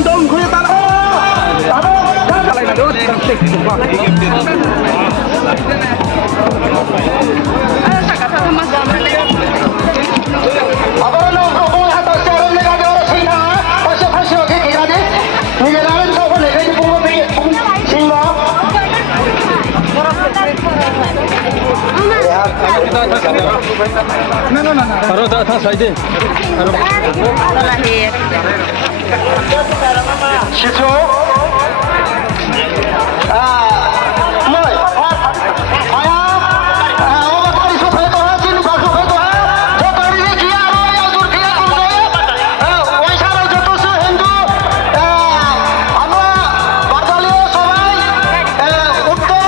dong kuya talo. Kalay na doon. আবারও প্রবল হাতার চরম লেগে ওরা সিংহ পাশাপাশি ওকে ঘেরা দে নিজের আরেন তখন লেগে সিংহ Taruh tak atas saja. শিশু মই আয়া ওবারি সফল করা চিন বাসু হতো যতরি কি আর ওই আজুর কি করবে ওই সারা যত হিন্দু আমরা বাঙালি সবাই উঠতে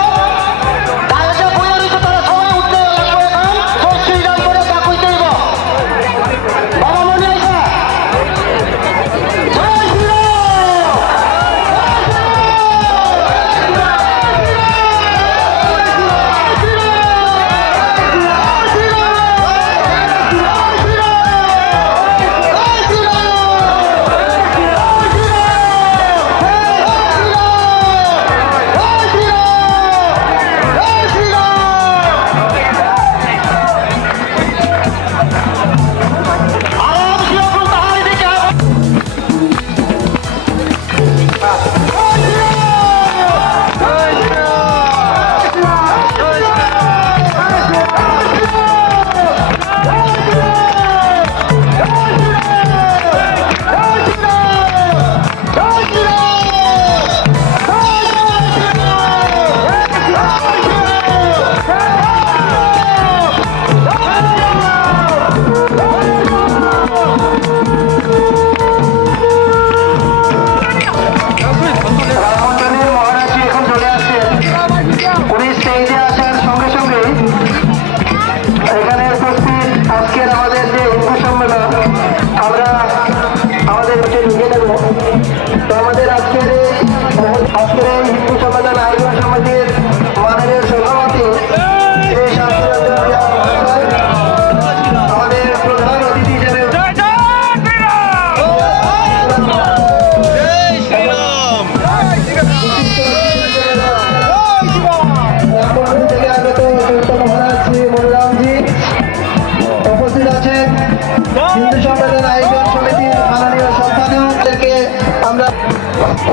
দায়টা কইরা দিতে তারা সবাই উঠতে লাগবে এখন সত্যি জান করে তা কইতে দিব বাবা মনে আছে জয় শ্রীরাম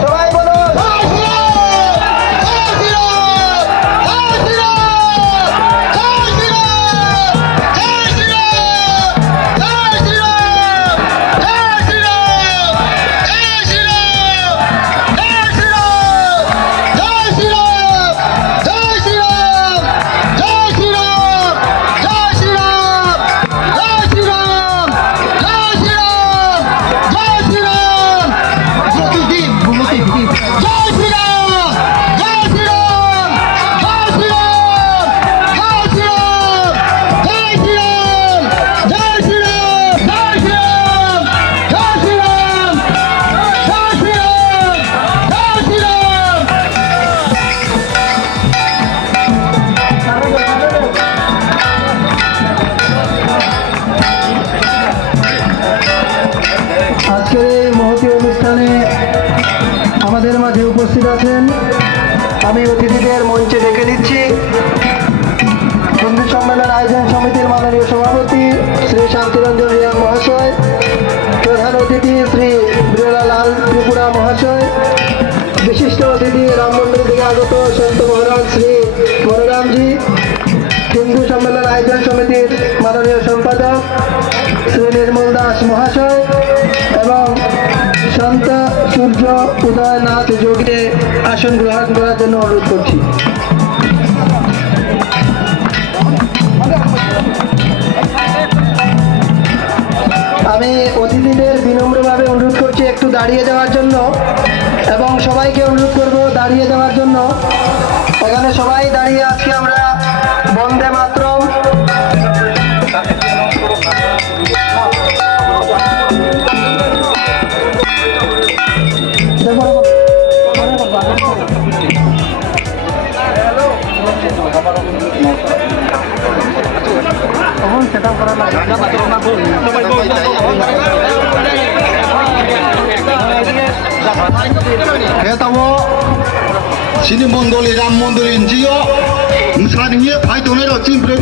সবাই বলো জয় শ্রীরাম জয় শ্রীরাম জয় শ্রীরাম জয় শ্রীরাম জয় শ্রীরাম জয় শ্রীরাম জয় শ্রীরাম জয় শ্রীরাম জয় শ্রীরাম জয় শ্রীরাম জয় শ্রীরাম জয় শ্রীরাম জয় শ্রীরাম জয় শ্রীরাম জয় শ্রীরাম জয় শ্রীরাম জয় আজকের এই মহতী অনুষ্ঠানে আমাদের মাঝে উপস্থিত আছেন আমি অতিথিদের মঞ্চে ডেকে দিচ্ছি হিন্দু সম্মেলন আয়োজন সমিতির মাননীয় সভাপতি শ্রী শান্তিরঞ্জন রিয়া মহাশয়, প্রধান অতিথি শ্রী বিরলালাল ত্রিপুরা মহাশয়, বিশিষ্ট অতিথি রামমন্দির থেকে আগত সন্ত মহারাজ শ্রী মনোরামজি, হিন্দু সম্মেলন আয়োজন সমিতির মাননীয় সম্পাদক শ্রী নির্মল দাস মহাশয় এবং সন্ত সূর্য উদয়নাথ যোগীকে আসন গ্রহণ করার জন্য অনুরোধ করছি। আমি অতিথিদের বিনম্রভাবে অনুরোধ করছি একটু দাঁড়িয়ে যাওয়ার জন্য এবং সবাইকে অনুরোধ করব দাঁড়িয়ে যাওয়ার জন্য। এখানে সবাই দাঁড়িয়ে আজকে আমরা বন্দে মাতরম সেটা করা লাগে। 해다워 신임 mondoli ram mondoli 인지요 무산이에 파이도네로 찜브레